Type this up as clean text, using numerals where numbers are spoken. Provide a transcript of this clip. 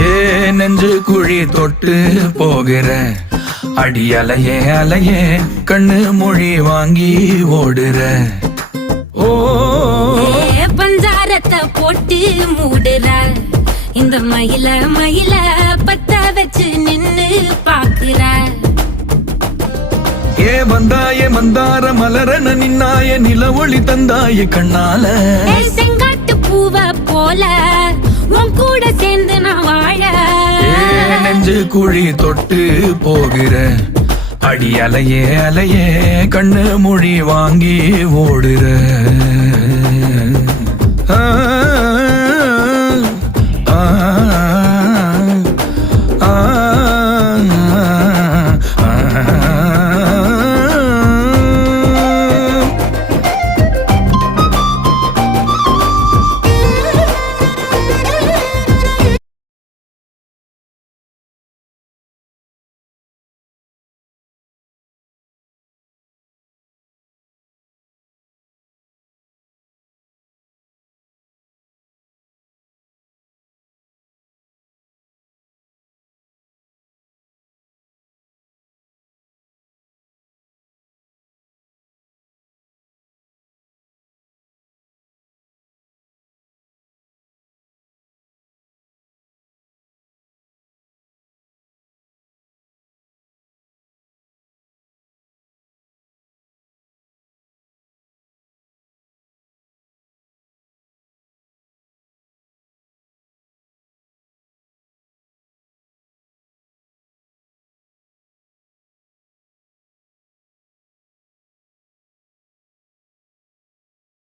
ஏ நெஞ்சு குழி தொட்டு போகிற அடி அலையே அலையே கண்ணு மொழி வாங்கி ஓடுற. ஓ பஞ்சாரத்தை போட்டு மூடுற இந்த மயில மயில பத்த வச்சு நின்னு பாக்குற. ஏ வந்தாய மந்தார மலரன நின்னாய நில ஒளி தந்தாய கண்ணால. செங்காட்டு பூவ போல உன் கூட சேர்ந்து நான் வாழ. நெஞ்சு குழி தொட்டு போகிற அடி அலையே அலையே கண்ணு மொழி வாங்கி ஓடுற. ஆ ஆ